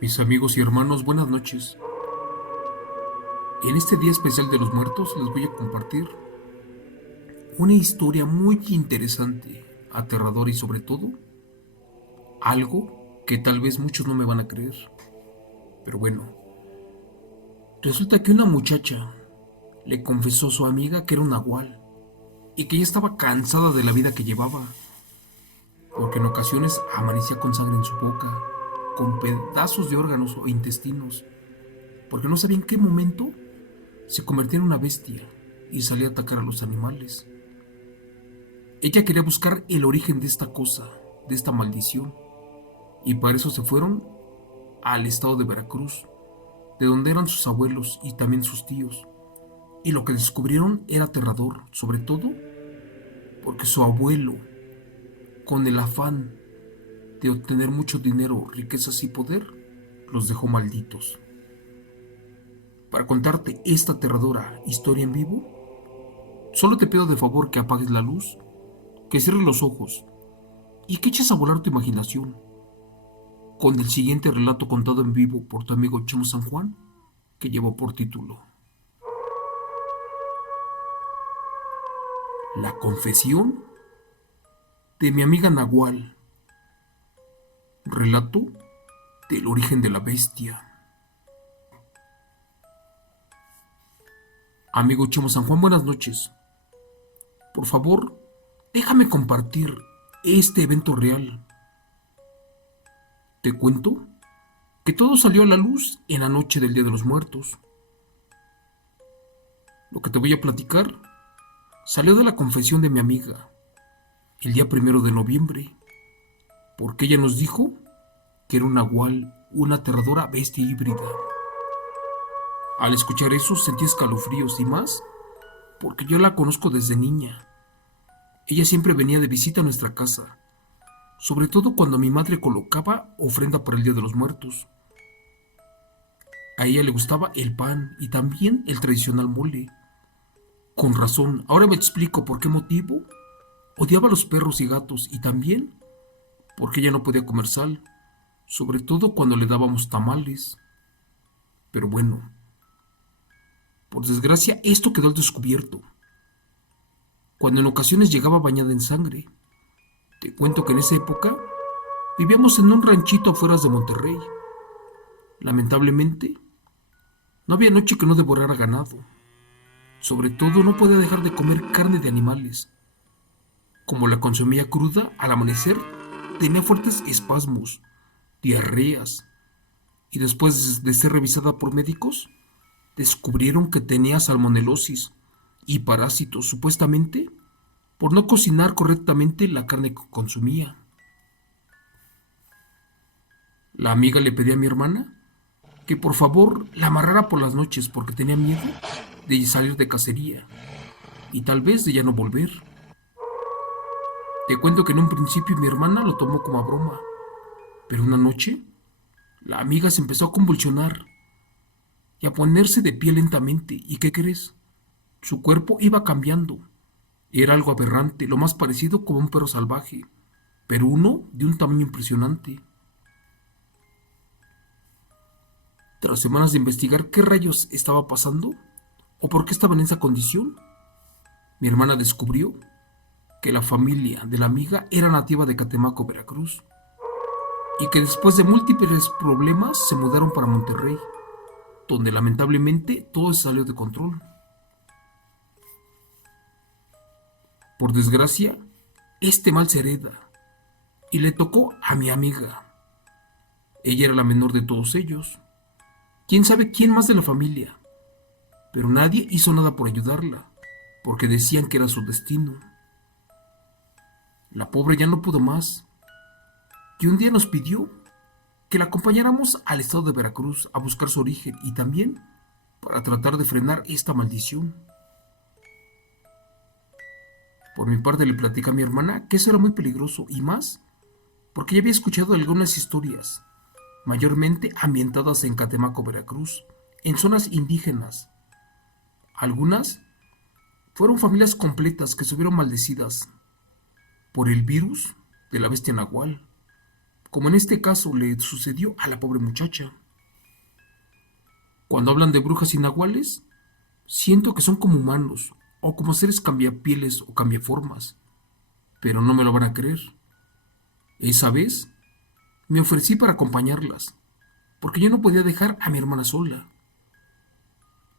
Mis amigos y hermanos, buenas noches. En este día especial de los muertos les voy a compartir una historia muy interesante, aterradora y sobre todo algo que tal vez muchos no me van a creer. Pero bueno, resulta que una muchacha le confesó a su amiga que era un nahual y que ya estaba cansada de la vida que llevaba, porque en ocasiones amanecía con sangre en su boca, con pedazos de órganos o intestinos, porque no sabía en qué momento se convertía en una bestia y salía a atacar a los animales. Ella quería buscar el origen de esta cosa, de esta maldición, y para eso se fueron al estado de Veracruz, de donde eran sus abuelos y también sus tíos. Y lo que descubrieron era aterrador, sobre todo porque su abuelo, con el afán de obtener mucho dinero, riquezas y poder, los dejó malditos. Para contarte esta aterradora historia en vivo, solo te pido de favor que apagues la luz, que cierres los ojos y que eches a volar tu imaginación con el siguiente relato contado en vivo por tu amigo Chemo San Juan, que lleva por título La confesión de mi amiga Nahual, relato del origen de la bestia. Amigo Chemo San Juan, buenas noches. Por favor, déjame compartir este evento real. Te cuento que todo salió a la luz en la noche del Día de los Muertos. Lo que te voy a platicar salió de la confesión de mi amiga el día 1 de noviembre, porque ella nos dijo que era un nahual, una aterradora bestia híbrida. Al escuchar eso sentí escalofríos y más, porque yo la conozco desde niña. Ella siempre venía de visita a nuestra casa, sobre todo cuando mi madre colocaba ofrenda para el Día de los Muertos. A ella le gustaba el pan y también el tradicional mole. Con razón, ahora me explico por qué motivo odiaba a los perros y gatos y también porque ella no podía comer sal, sobre todo cuando le dábamos tamales. Pero bueno, por desgracia esto quedó al descubierto, cuando en ocasiones llegaba bañada en sangre. Te cuento que en esa época vivíamos en un ranchito afuera de Monterrey. Lamentablemente, no había noche que no devorara ganado. Sobre todo no podía dejar de comer carne de animales. Como la consumía cruda, al amanecer tenía fuertes espasmos, diarreas, y después de ser revisada por médicos, descubrieron que tenía salmonelosis y parásitos, supuestamente por no cocinar correctamente la carne que consumía. La amiga le pedía a mi hermana que por favor la amarrara por las noches porque tenía miedo de salir de cacería y tal vez de ya no volver. Te cuento que en un principio mi hermana lo tomó como a broma, pero una noche la amiga se empezó a convulsionar y a ponerse de pie lentamente. ¿Y qué crees? Su cuerpo iba cambiando. Era algo aberrante, lo más parecido como un perro salvaje, pero uno de un tamaño impresionante. Tras semanas de investigar qué rayos estaba pasando o por qué estaba en esa condición, mi hermana descubrió que la familia de la amiga era nativa de Catemaco, Veracruz, y que después de múltiples problemas se mudaron para Monterrey, donde lamentablemente todo salió de control. Por desgracia, este mal se hereda y le tocó a mi amiga. Ella era la menor de todos ellos. Quién sabe quién más de la familia, pero nadie hizo nada por ayudarla, porque decían que era su destino. La pobre ya no pudo más y un día nos pidió que la acompañáramos al estado de Veracruz a buscar su origen y también para tratar de frenar esta maldición. Por mi parte le platicé a mi hermana que eso era muy peligroso y más porque ya había escuchado algunas historias, mayormente ambientadas en Catemaco, Veracruz, en zonas indígenas. Algunas fueron familias completas que se vieron maldecidas por el virus de la bestia nahual, como en este caso le sucedió a la pobre muchacha. Cuando hablan de brujas y nahuales, siento que son como humanos, o como seres cambiapieles o cambiaformas, pero no me lo van a creer. Esa vez me ofrecí para acompañarlas, porque yo no podía dejar a mi hermana sola.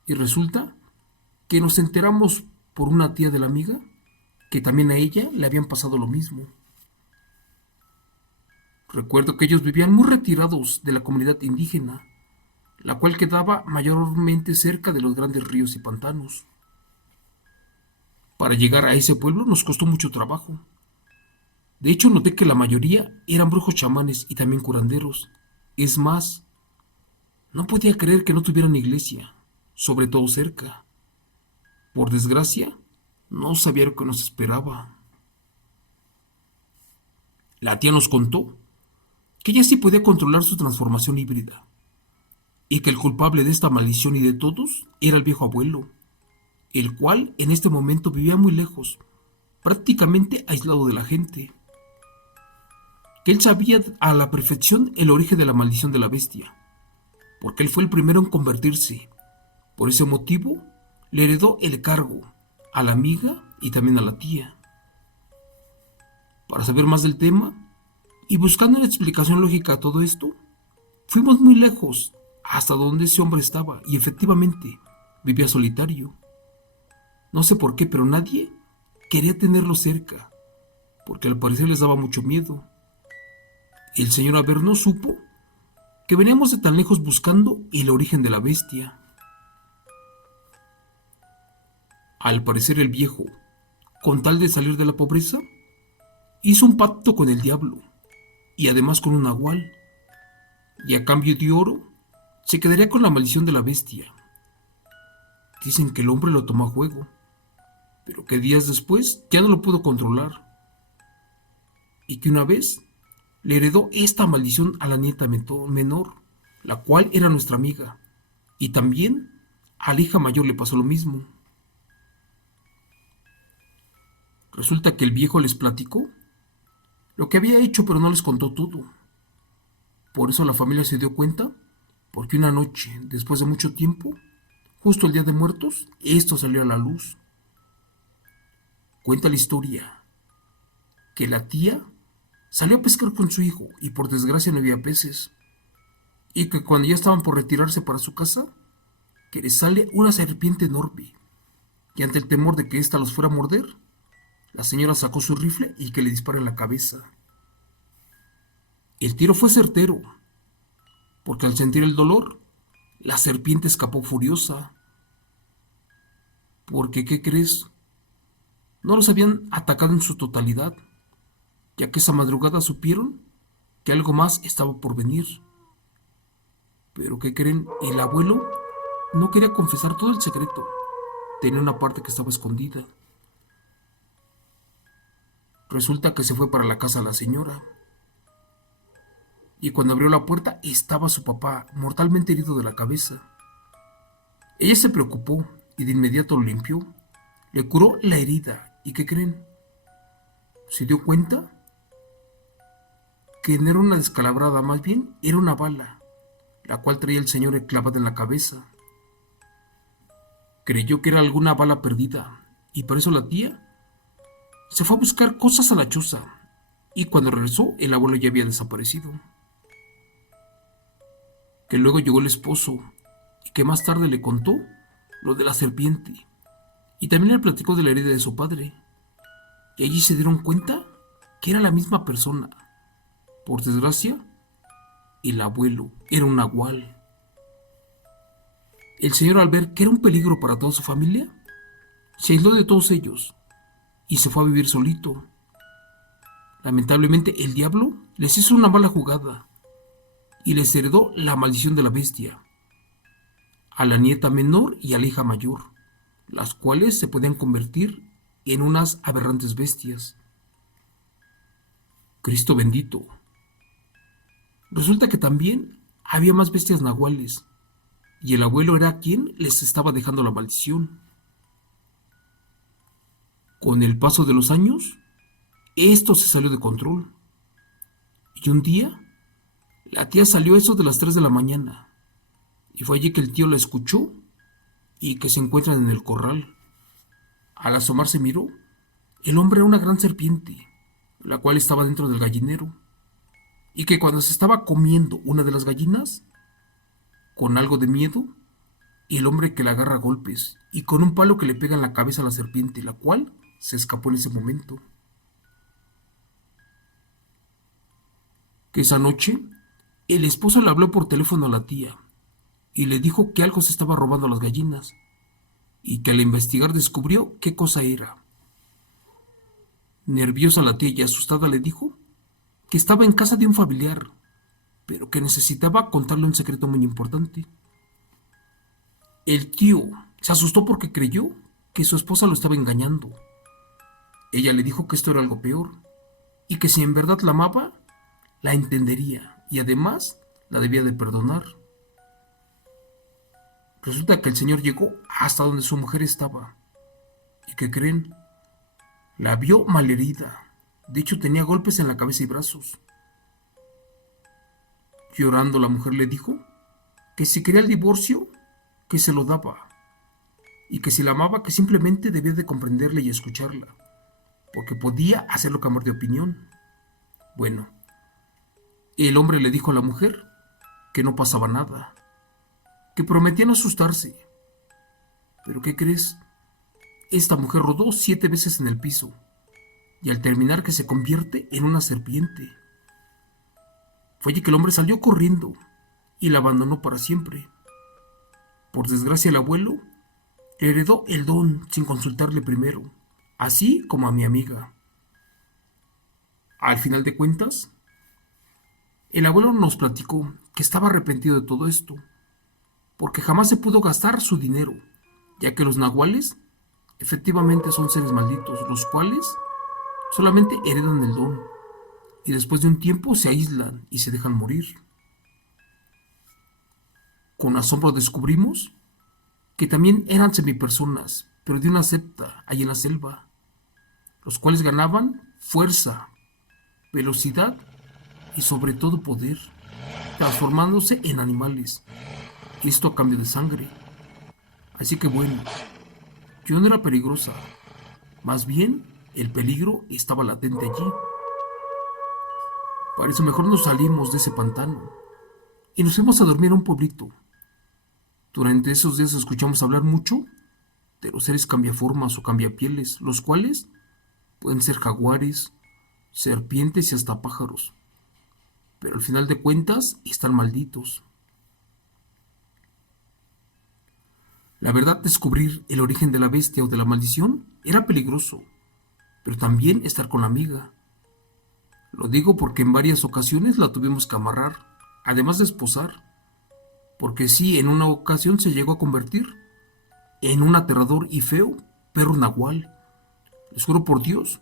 Y resulta que nos enteramos por una tía de la amiga que también a ella le habían pasado lo mismo. Recuerdo que ellos vivían muy retirados de la comunidad indígena, la cual quedaba mayormente cerca de los grandes ríos y pantanos. Para llegar a ese pueblo nos costó mucho trabajo. De hecho, noté que la mayoría eran brujos chamanes y también curanderos. Es más, no podía creer que no tuvieran iglesia, sobre todo cerca. Por desgracia, no sabía lo que nos esperaba. La tía nos contó que ella sí podía controlar su transformación híbrida, y que el culpable de esta maldición y de todos era el viejo abuelo, el cual en este momento vivía muy lejos, prácticamente aislado de la gente, que él sabía a la perfección el origen de la maldición de la bestia, porque él fue el primero en convertirse. Por ese motivo, le heredó el cargo a la amiga y también a la tía. Para saber más del tema, y buscando una explicación lógica a todo esto, fuimos muy lejos, hasta donde ese hombre estaba, y efectivamente, vivía solitario. No sé por qué, pero nadie quería tenerlo cerca, porque al parecer les daba mucho miedo. El señor Averno supo que veníamos de tan lejos buscando el origen de la bestia. Al parecer el viejo, con tal de salir de la pobreza, hizo un pacto con el diablo, y además con un nahual, y a cambio de oro, se quedaría con la maldición de la bestia. Dicen que el hombre lo tomó a juego, pero que días después ya no lo pudo controlar, y que una vez le heredó esta maldición a la nieta menor, la cual era nuestra amiga, y también a la hija mayor le pasó lo mismo. Resulta que el viejo les platicó lo que había hecho, pero no les contó todo. Por eso la familia se dio cuenta, porque una noche, después de mucho tiempo, justo el día de muertos, esto salió a la luz. Cuenta la historia que la tía salió a pescar con su hijo y por desgracia no había peces, y que cuando ya estaban por retirarse para su casa, que les sale una serpiente enorme, y ante el temor de que ésta los fuera a morder, la señora sacó su rifle y que le dispara en la cabeza. El tiro fue certero, porque al sentir el dolor, la serpiente escapó furiosa. Porque, ¿qué crees? No los habían atacado en su totalidad, ya que esa madrugada supieron que algo más estaba por venir. Pero, ¿qué creen? El abuelo no quería confesar todo el secreto. Tenía una parte que estaba escondida. Resulta que se fue para la casa la señora. Y cuando abrió la puerta estaba su papá, mortalmente herido de la cabeza. Ella se preocupó y de inmediato lo limpió. Le curó la herida. ¿Y qué creen? Se dio cuenta que no era una descalabrada, más bien era una bala, la cual traía el señor clavada en la cabeza. Creyó que era alguna bala perdida, y por eso la tía se fue a buscar cosas a la choza, y cuando regresó el abuelo ya había desaparecido. Que luego llegó el esposo, y que más tarde le contó lo de la serpiente, y también le platicó de la herida de su padre, y allí se dieron cuenta que era la misma persona. Por desgracia, el abuelo era un nahual. El señor, al ver que era un peligro para toda su familia, se aisló de todos ellos y se fue a vivir solito. Lamentablemente, el diablo les hizo una mala jugada y les heredó la maldición de la bestia a la nieta menor y a la hija mayor, las cuales se podían convertir en unas aberrantes bestias. Cristo bendito. Resulta que también había más bestias nahuales, y el abuelo era quien les estaba dejando la maldición. Con el paso de los años, esto se salió de control, y un día La tía salió a eso de las 3 de la mañana y fue allí que el tío la escuchó y que se encuentran en el corral. Al asomarse miró, el hombre era una gran serpiente, la cual estaba dentro del gallinero, y que cuando se estaba comiendo una de las gallinas, con algo de miedo, el hombre que la agarra a golpes y con un palo que le pega en la cabeza a la serpiente, la cual se escapó en ese momento. Que esa noche, el esposo le habló por teléfono a la tía y le dijo que algo se estaba robando a las gallinas y que al investigar descubrió qué cosa era. Nerviosa la tía y asustada le dijo que estaba en casa de un familiar, pero que necesitaba contarle un secreto muy importante. El tío se asustó porque creyó que su esposa lo estaba engañando. Ella le dijo que esto era algo peor y que si en verdad la amaba, la entendería y además la debía de perdonar. Resulta que el señor llegó hasta donde su mujer estaba. ¿Y qué creen? La vio malherida. De hecho, tenía golpes en la cabeza y brazos. Llorando, la mujer le dijo que si quería el divorcio, que se lo daba. Y que si la amaba, que simplemente debía de comprenderla y escucharla, porque podía hacerlo cambiar de opinión. Bueno, el hombre le dijo a la mujer que no pasaba nada, que prometía no asustarse. Pero ¿qué crees? Esta mujer rodó 7 veces en el piso y al terminar que se convierte en una serpiente. Fue allí que el hombre salió corriendo y la abandonó para siempre. Por desgracia el abuelo heredó el don sin consultarle primero, así como a mi amiga. Al final de cuentas, el abuelo nos platicó que estaba arrepentido de todo esto, porque jamás se pudo gastar su dinero, ya que los nahuales efectivamente son seres malditos, los cuales solamente heredan el don y después de un tiempo se aíslan y se dejan morir. Con asombro descubrimos que también eran semipersonas, pero de una secta allí en la selva, los cuales ganaban fuerza, velocidad y sobre todo poder, transformándose en animales, esto a cambio de sangre. Así que bueno, yo no era peligrosa, más bien el peligro estaba latente allí. Para eso mejor nos salimos de ese pantano y nos fuimos a dormir a un pueblito. Durante esos días escuchamos hablar mucho de los seres cambiaformas o cambiapieles, los cuales pueden ser jaguares, serpientes y hasta pájaros, pero al final de cuentas están malditos. La verdad, descubrir el origen de la bestia o de la maldición era peligroso, pero también estar con la amiga. Lo digo porque en varias ocasiones la tuvimos que amarrar, además de esposar, porque sí, en una ocasión se llegó a convertir en un aterrador y feo perro nahual. Les juro por Dios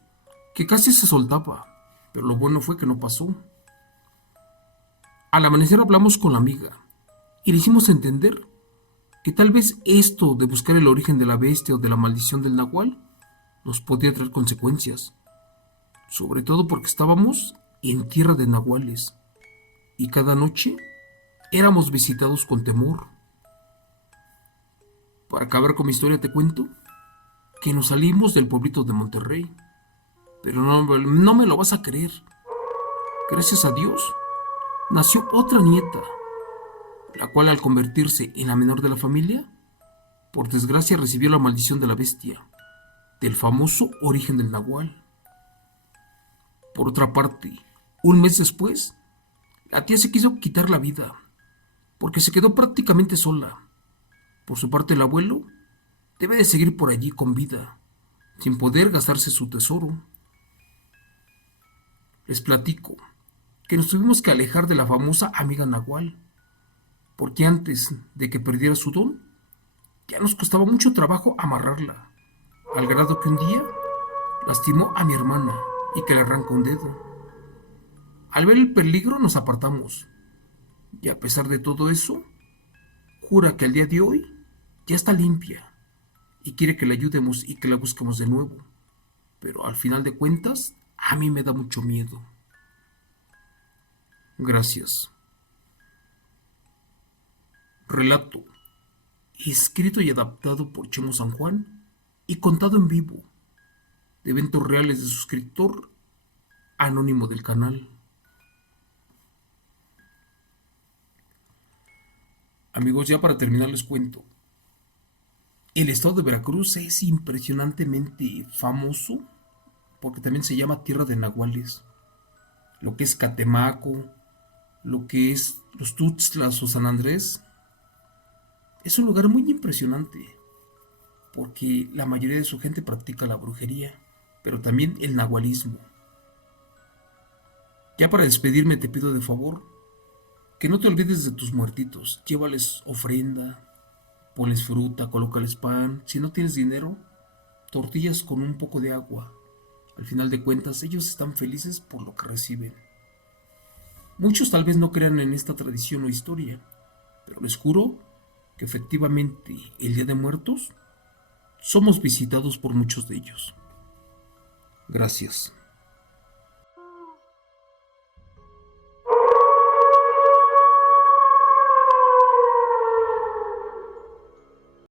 que casi se soltaba, pero lo bueno fue que no pasó. Al amanecer hablamos con la amiga y le hicimos entender que tal vez esto de buscar el origen de la bestia o de la maldición del nahual nos podía traer consecuencias, sobre todo porque estábamos en tierra de nahuales y cada noche éramos visitados con temor. Para acabar con mi historia te cuento que nos salimos del pueblito de Monterrey, pero no me lo vas a creer. Gracias a Dios, nació otra nieta, la cual al convertirse en la menor de la familia, por desgracia recibió la maldición de la bestia, del famoso origen del nahual. Por otra parte, un mes después, la tía se quiso quitar la vida, porque se quedó prácticamente sola. Por su parte, el abuelo debe de seguir por allí con vida, sin poder gastarse su tesoro. Les platico que nos tuvimos que alejar de la famosa amiga nahual, porque antes de que perdiera su don, ya nos costaba mucho trabajo amarrarla, al grado que un día lastimó a mi hermana y que le arrancó un dedo. Al ver el peligro nos apartamos, y a pesar de todo eso, jura que al día de hoy ya está limpia y quiere que la ayudemos y que la busquemos de nuevo. Pero al final de cuentas, a mí me da mucho miedo. Gracias. Relato, escrito y adaptado por Chemo San Juan y contado en vivo, de eventos reales de suscriptor anónimo del canal. Amigos, ya para terminar les cuento. El estado de Veracruz es impresionantemente famoso porque también se llama Tierra de Nahuales. Lo que es Catemaco, lo que es los Tuxtlas o San Andrés, es un lugar muy impresionante porque la mayoría de su gente practica la brujería, pero también el nahualismo. Ya para despedirme te pido de favor que no te olvides de tus muertitos, llévales ofrenda, ponles fruta, colócales pan, si no tienes dinero, tortillas con un poco de agua. Al final de cuentas, ellos están felices por lo que reciben. Muchos tal vez no crean en esta tradición o historia, pero les juro que efectivamente el Día de Muertos somos visitados por muchos de ellos. Gracias.